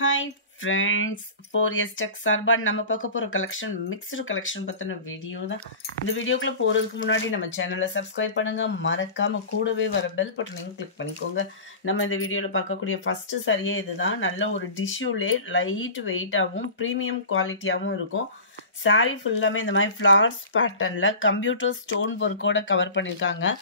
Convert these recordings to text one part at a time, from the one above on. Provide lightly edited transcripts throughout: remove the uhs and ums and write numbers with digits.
Hi friends, 4S Tech சார்பாக நம்ம பார்க்க போற கலெக்ஷன் மிக்ஸ்டு கலெக்ஷன் பத்தின வீடியோ தான். இந்த வீடியோக்குள்ள போறதுக்கு முன்னாடி நம்ம சேனலை சப்ஸ்கிரைப் பண்ணுங்க, மறக்காம கூடவே வர பெல் பட்டனையும் கிளிக் பண்ணிக்கோங்க. நம்ம இந்த வீடியோல பார்க்கக்கூடிய ஃபர்ஸ்ட் சாரியே இதுதான். நல்ல ஒரு டிஷ்யூலே லைட் வெயிட்டாகவும் ப்ரீமியம் குவாலிட்டியாகவும் இருக்கும். சாரி ஃபுல்லாமே இந்த மாதிரி ஃப்ளார்ஸ் பேட்டர்ன்ல கம்ப்யூட்டர் ஸ்டோன் ஒர்க்கோட கவர் பண்ணியிருக்காங்க.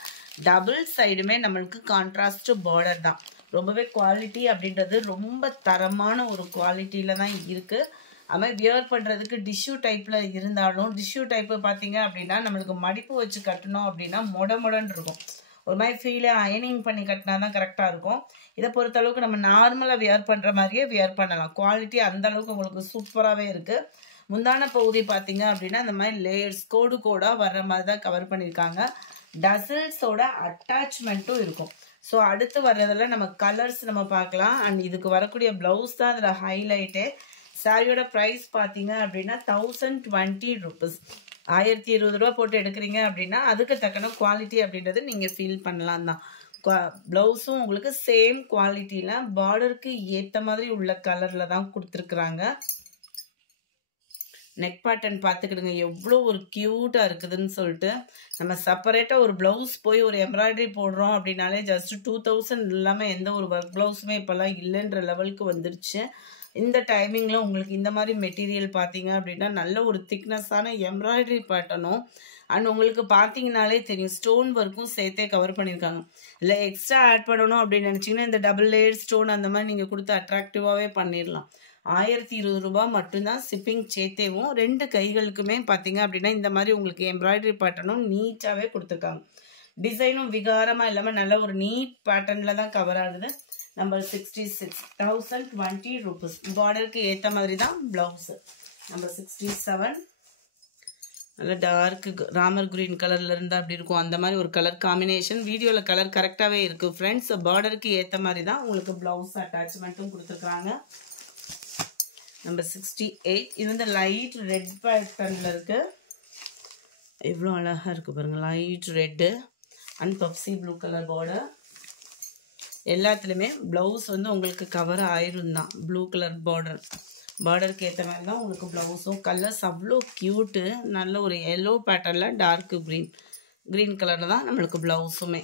டபுள் சைடுமே நம்மளுக்கு கான்ட்ராஸ்ட் பார்டர் தான். ரொம்பவே குவாலிட்டி அப்படின்றது ரொம்ப தரமான ஒரு குவாலிட்டியில தான் இருக்கு. அது மாதிரி வியர் பண்றதுக்கு டிஷ்யூ டைப்ல இருந்தாலும் டிஷ்யூ டைப் பார்த்தீங்க அப்படின்னா நம்மளுக்கு மடிப்பு வச்சு கட்டணும் அப்படின்னா மொடன்னு இருக்கும். ஒரு மாதிரி ஃபீலே அயனிங் பண்ணி கட்டினா தான் கரெக்டாக இருக்கும். இதை பொறுத்த அளவுக்கு நம்ம நார்மலாக வியர் பண்ணுற மாதிரியே வியர் பண்ணலாம். குவாலிட்டி அந்த அளவுக்கு உங்களுக்கு சூப்பராகவே இருக்கு. முந்தான பகுதி பார்த்தீங்க அப்படின்னா இந்த மாதிரி லேயர்ஸ் கோடா வர்ற மாதிரி தான் கவர் பண்ணியிருக்காங்க. டசல்ஸோட அட்டாச்மெண்ட்டும் இருக்கும். ஸோ அடுத்து வர்றதில் நம்ம கலர்ஸ் நம்ம பார்க்கலாம். அண்ட் இதுக்கு வரக்கூடிய ப்ளவுஸ் தான் அதில் ஹைலைட்டு. சாரியோட ப்ரைஸ் பார்த்தீங்க அப்படின்னா 1020 rupees. 1020 ரூபா போட்டு எடுக்கிறீங்க அப்படின்னா அதுக்கு தக்கன குவாலிட்டி அப்படின்றது நீங்கள் ஃபீல் பண்ணலாம் தான். ப்ளவுஸும் உங்களுக்கு சேம் குவாலிட்டியில் பார்டருக்கு ஏற்ற மாதிரி உள்ள கலரில் தான் கொடுத்துருக்குறாங்க. நெக் பேட்டர்ன் பார்த்துக்கிடுங்க எவ்வளோ ஒரு க்யூட்டாக இருக்குதுன்னு சொல்லிட்டு. நம்ம செப்பரேட்டாக ஒரு ப்ளவுஸ் போய் ஒரு எம்ப்ராய்டரி போடுறோம் அப்படின்னாலே ஜஸ்ட் 2000 இல்லாமல் எந்த ஒரு ஒர்க் ப்ளவுஸுமே இப்போல்லாம் இல்லைன்ற லெவலுக்கு வந்துருச்சு. இந்த டைமிங்கில் உங்களுக்கு இந்த மாதிரி மெட்டீரியல் பார்த்தீங்க அப்படின்னா நல்ல ஒரு திக்னஸான எம்ப்ராய்டரி பேட்டர்னும் அண்ட் உங்களுக்கு பார்த்தீங்கன்னாலே தெரியும் ஸ்டோன் ஒர்க்கும் சேர்த்தே கவர் பண்ணியிருக்காங்க. இல்லை எக்ஸ்ட்ரா ஆட் பண்ணணும் அப்படின்னு நினச்சிங்கன்னா இந்த டபுள் லேயர் ஸ்டோன் அந்த மாதிரி நீங்கள் கொடுத்து அட்ராக்டிவாகவே பண்ணிடலாம். 1020 ரூபா மட்டும்தான் ஷிப்பிங் சேர்த்தேவும். ரெண்டு கைகளுக்குமே பார்த்தீங்க அப்படின்னா இந்த மாதிரி உங்களுக்கு எம்ப்ராய்டரி பேட்டர்னும் நீட்டாகவே கொடுத்துருக்காங்க. டிசைனும் விகாரமாக இல்லாமல் நல்ல ஒரு நீட் பேட்டர்னில் தான் கவர் ஆகுது. Number 66, 1020 rupees. பார்டருக்கு ஏற்ற மாதிரி தான் ப்ளவுஸு. நம்பர் 67, நல்ல டார்க்கு ராமர் கிரீன் கலரில் இருந்தால் அப்படி இருக்கும். அந்த மாதிரி ஒரு கலர் காம்பினேஷன். வீடியோவில் கலர் கரெக்டாகவே இருக்குது ஃப்ரெண்ட்ஸ். பார்டருக்கு ஏற்ற மாதிரி தான் உங்களுக்கு ப்ளவுஸ் அட்டாச்மெண்ட்டும் கொடுத்துருக்குறாங்க. நம்பர் 68, இது வந்து லைட் ரெட் பேட்டர்னில் இருக்கு. எவ்வளோ அழகாக இருக்குது பாருங்கள். Light red and Pepsi blue colour border. எல்லாத்துலேயுமே ப்ளவுஸ் வந்து உங்களுக்கு கவர் ஆயிரும் தான். ப்ளூ கலர் பார்டருக்கு ஏற்ற மாதிரி தான் உங்களுக்கு ப்ளவுஸும். கலர்ஸ் அவ்வளோ க்யூட்டு. நல்ல ஒரு எல்லோ பேட்டர்னில் டார்க்கு க்ரீன் கலரில் தான் நம்மளுக்கு ப்ளவுஸுமே.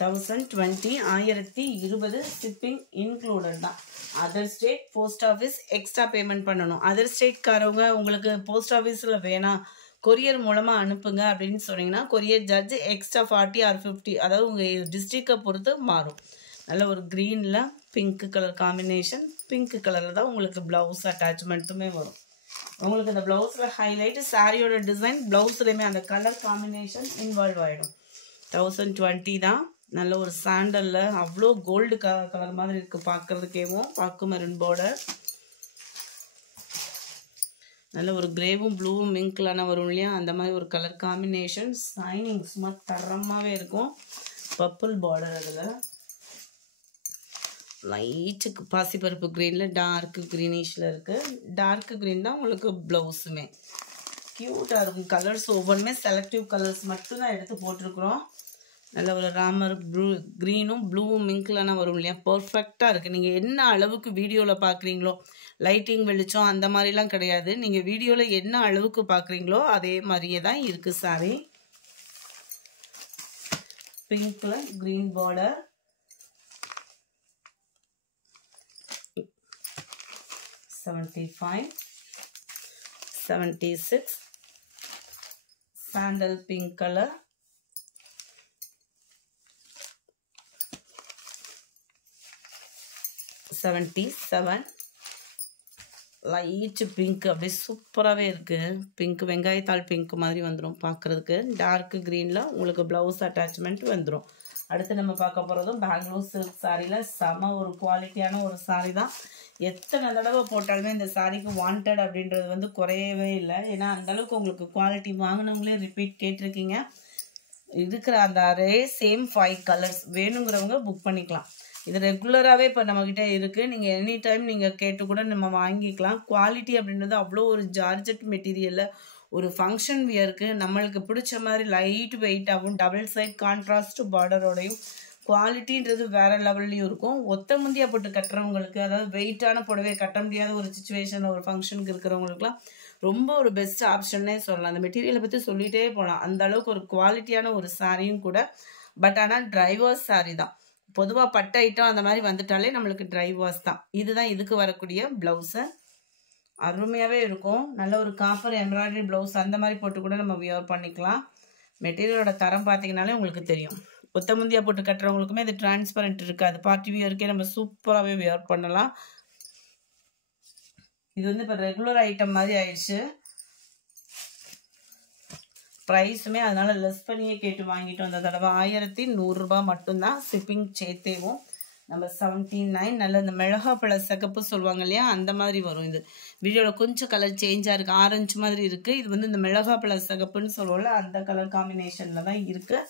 1020, 1020 ஷிப்பிங் இன்க்ளூடட் தான். Other state post office extra payment பண்ணணும். அதர் ஸ்டேட்காரவங்க உங்களுக்கு போஸ்ட் ஆஃபீஸில் வேணாம் கொரியர் மூலமாக அனுப்புங்க அப்படின்னு சொன்னீங்கன்னா கொரியர் சார்ஜ் எக்ஸ்ட்ரா 40 or 50, அதாவது உங்கள் டிஸ்ட்ரிக்டை பொறுத்து மாறும். நல்ல ஒரு க்ரீனில் பிங்க் கலர் காம்பினேஷன். பிங்க் கலரில் தான் உங்களுக்கு ப்ளவுஸ் அட்டாச்மெண்ட்டுமே வரும். உங்களுக்கு இந்த ப்ளவுஸில் ஹைலைட்டு சாரியோட டிசைன் ப்ளவுஸ்லேயுமே அந்த கலர் காம்பினேஷன் இன்வால்வ் ஆகிடும். 1020 தான். நல்ல ஒரு சாண்டலில் அவ்வளோ கோல்டு கலர் மாதிரி இருக்குது பார்க்குறதுக்கேவும். பாக்கு மெரூன் பார்டர். நல்ல ஒரு கிரேவும் ப்ளூவும் மிங்க்லான வரும் இல்லையா, அந்த மாதிரி ஒரு கலர் காம்பினேஷன். சைனிங் சும்மா தரமாகவே இருக்கும். Purple border. அதில் லைட்டுக்கு பாசிப்பருப்பு க்ரீனில் டார்க்கு க்ரீனிஷில் இருக்குது. டார்க்கு க்ரீன் தான் உங்களுக்கு ப்ளவுஸுமே. க்யூட்டாக இருக்கும். கலர்ஸ் ஒவ்வொன்றுமே செலக்டிவ் கலர்ஸ் மட்டும்தான் எடுத்து போட்டிருக்குறோம். நல்ல ஒரு ராமர் க்ரீனும் ப்ளூவும் மிங்க்லான வரும் இல்லையா, பர்ஃபெக்டாக இருக்குது. நீங்கள் என்ன அளவுக்கு வீடியோவில் பார்க்குறீங்களோ, லைட்டிங் வெளிச்சம் அந்த மாதிரிலாம் கிடையாது. நீங்கள் வீடியோவில் என்ன அளவுக்கு பார்க்குறீங்களோ அதே மாதிரியே தான் இருக்குது சாரி. பிங்க்கில் green border. $75, $76, sandal pink colour. $77, light pink அப்படியே சூப்பராகவே இருக்குது. பிங்க் வெங்காயத்தாள் பிங்க் மாதிரி வந்துடும் பார்க்குறதுக்கு. டார்க் க்ரீனில் உங்களுக்கு ப்ளவுஸ் அட்டாச்மெண்ட் வந்துடும். அடுத்து நம்ம பார்க்க போகிறதும் பெங்களூர் சில்க் சாரியில் செம ஒரு குவாலிட்டியான ஒரு சாரி தான். எத்தனை தடவை போட்டாலுமே இந்த சாரிக்கு வாண்டட் அப்படின்றது வந்து குறையவே இல்லை. ஏன்னா அந்தளவுக்கு உங்களுக்கு குவாலிட்டி வாங்கினவங்களே ரிப்பீட் கேட்டிருக்கீங்க. இருக்கிற அந்த அரே சேம் 5 கலர்ஸ் வேணுங்கிறவங்க புக் பண்ணிக்கலாம். இது ரெகுலராகவே இப்போ நம்மக்கிட்ட இருக்குது. நீங்கள் எனி டைம் நீங்கள் கேட்டு கூட நம்ம வாங்கிக்கலாம். குவாலிட்டி அப்படின்றது அவ்வளோ ஒரு ஜார்ஜெட் மெட்டீரியலில் ஒரு ஃபங்க்ஷன் வியருக்கு நம்மளுக்கு பிடிச்ச மாதிரி லைட் வெயிட்டாகவும் டபுள் சைட் கான்ட்ராஸ்ட் பார்டரோடையும் குவாலிட்டின்றது வேற லெவல்லையும் இருக்கும். ஒத்த முந்தியா போட்டு கட்டுறவங்களுக்கு, அதாவது வெயிட்டான புடவையை கட்ட முடியாத ஒரு சுச்சுவேஷன், ஒரு ஃபங்க்ஷனுக்கு இருக்கிறவங்களுக்குலாம் ரொம்ப ஒரு பெஸ்ட் ஆப்ஷன்னே சொல்லலாம். அந்த மெட்டீரியலை பற்றி சொல்லிட்டே போகலாம். அந்த அளவுக்கு ஒரு குவாலிட்டியான ஒரு சாரியும் கூட. பட் ஆனால் டிரைவர்ஸ் சாரி தான். பொதுவாக பட்டு ஐட்டம் அந்த மாதிரி வந்துட்டாலே நம்மளுக்கு டிரைவர்ஸ் தான். இதுதான் இதுக்கு வரக்கூடிய ப்ளவுஸு. அருமையாகவே இருக்கும். நல்ல ஒரு காப்பர் எம்ப்ராய்டரி ப்ளவுஸ் அந்த மாதிரி போட்டு கூட நம்ம வியர் பண்ணிக்கலாம். மெட்டீரியலோட தரம் பார்த்தீங்கன்னாலே உங்களுக்கு தெரியும். ஒத்த முந்தியா போட்டு கட்டுறவங்களுக்குமே இது டிரான்ஸ்பரண்ட் இருக்காது. பார்ட்டி வியருக்கே நம்ம சூப்பராகவே வியர் பண்ணலாம். இது வந்து இப்போ ரெகுலர் ஐட்டம் மாதிரி ஆயிடுச்சு. ப்ரைஸுமே அதனால லெஸ் பண்ணியே கேட்டு வாங்கிட்டோம். அந்த தடவை 1100 ரூபாய் மட்டும்தான், ஷிப்பிங் சேர்த்தேவும். நம்ம 79. நல்ல இந்த மிளகா பழ சிகப்பு சொல்லுவாங்க இல்லையா, அந்த மாதிரி வரும். இது வீடியோவில் கொஞ்சம் கலர் சேஞ்சாக இருக்குது, ஆரஞ்சு மாதிரி இருக்குது. இது வந்து இந்த மிளகா பழ சிகப்புன்னு சொல்லுவோம்ல, அந்த கலர் காம்பினேஷனில் தான் இருக்குது.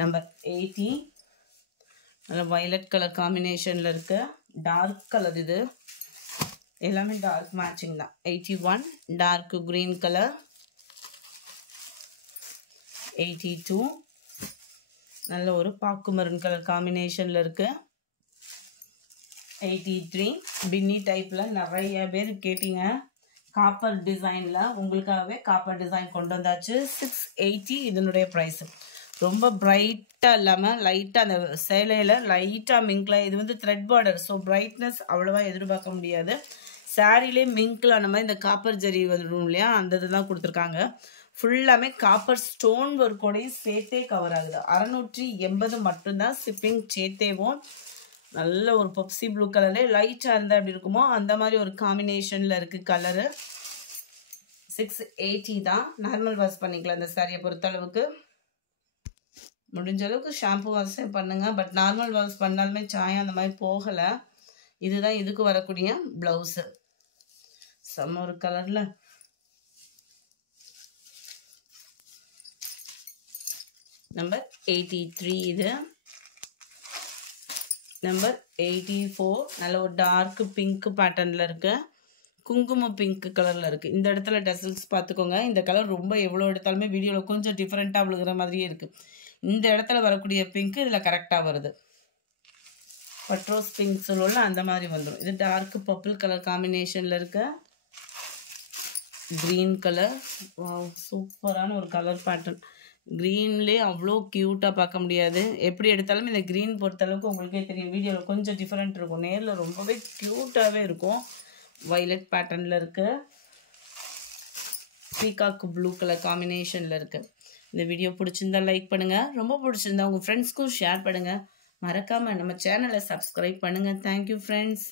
நம்பர் 80. நல்ல வயலட் கலர் காம்பினேஷனில் இருக்குது. டார்க் கலர், இது எல்லாமே டார்க் மேட்சிங் தான். 81. Dark green colour. 82. நல்ல ஒரு பாக்கு மரன் கலர் காம்பினேஷனில் இருக்குது. 83. பின்னி டைப்பில் நிறைய பேர் கேட்டீங்க. காப்பர் டிசைனில் உங்களுக்காகவே காப்பர் டிசைன் கொண்டு வந்தாச்சு. 680 இதனுடைய ப்ரைஸு. ரொம்ப பிரைட்டாக இல்லாமல் லைட்டாக அந்த சேலையில் லைட்டாக மிங்கில், இது வந்து த்ரெட் பார்டர், ஸோ பிரைட்னஸ் அவ்வளோவா எதிர்பார்க்க முடியாது. சாரிலே மிங்கில் அந்த மாதிரி இந்த காப்பர் ஜரி வந்துடும் இல்லையா, அந்த இது தான் கொடுத்துருக்காங்க. ஃபுல்லாமே காப்பர் ஸ்டோன் ஒர்க்கோடையும் சேர்த்தே கவர் ஆகுது. 680 மட்டும்தான், ஷிப்பிங் சேர்த்தேவும். நல்ல ஒரு பப்சி ப்ளூ கலர்ல லைட்டாக இருந்தால் எப்படி இருக்குமோ அந்த மாதிரி ஒரு காம்பினேஷனில் இருக்குது கலரு. 680 தான். நார்மல் வாஷ் பண்ணிக்கலாம் இந்த சாரியை பொறுத்தளவுக்கு. முடிஞ்ச அளவுக்கு ஷாம்பு வாஷே பண்ணுங்க. பட் நார்மல் வாஷ் பண்ணாலுமே சாயம் அந்த மாதிரி போகலை. இதுதான் இதுக்கு வரக்கூடிய ப்ளவுஸு. செம்ம ஒரு கலரில் நம்பர் 83 இது. நம்பர் 84 நல்ல ஒரு டார்க் பிங்க் பேட்டர்னில் இருக்கு. குங்குமம் பிங்க் கலரில் இருக்குது. இந்த இடத்துல டசல்ஸ் பார்த்துக்கோங்க. இந்த கலர் ரொம்ப எவ்வளோ எடுத்தாலுமே வீடியோவில் கொஞ்சம் டிஃப்ரெண்ட்டாக விழுகிற மாதிரியே இருக்குது. இந்த இடத்துல வரக்கூடிய பிங்க் இதில் கரெக்டாக வருது. பட்ரோஸ் பிங்க் சொல்லுவோம்ல, அந்த மாதிரி வந்துடும். இது டார்க் பர்பிள் கலர் காம்பினேஷனில் இருக்க க்ரீன் கலர். சூப்பரான ஒரு கலர் பேட்டர்ன். க்ரீன்லேயே அவ்வளோ க்யூட்டாக பார்க்க முடியாது. எப்படி எடுத்தாலும் இந்த க்ரீன் பொறுத்தளவுக்கு உங்களுக்கே தெரியும், வீடியோவில் கொஞ்சம் டிஃப்ரெண்ட் இருக்கும், நேரில் ரொம்பவே க்யூட்டாகவே இருக்கும். வயலட் பேட்டர்னில் இருக்குது. பீகாக் ப்ளூ கலர் காம்பினேஷனில் இருக்குது. இந்த வீடியோ பிடிச்சிருந்தா லைக் பண்ணுங்கள். ரொம்ப பிடிச்சிருந்தா உங்கள் ஃப்ரெண்ட்ஸ்க்கும் ஷேர் பண்ணுங்கள். மறக்காமல் நம்ம சேனலை சப்ஸ்கிரைப் பண்ணுங்கள். Thank you friends.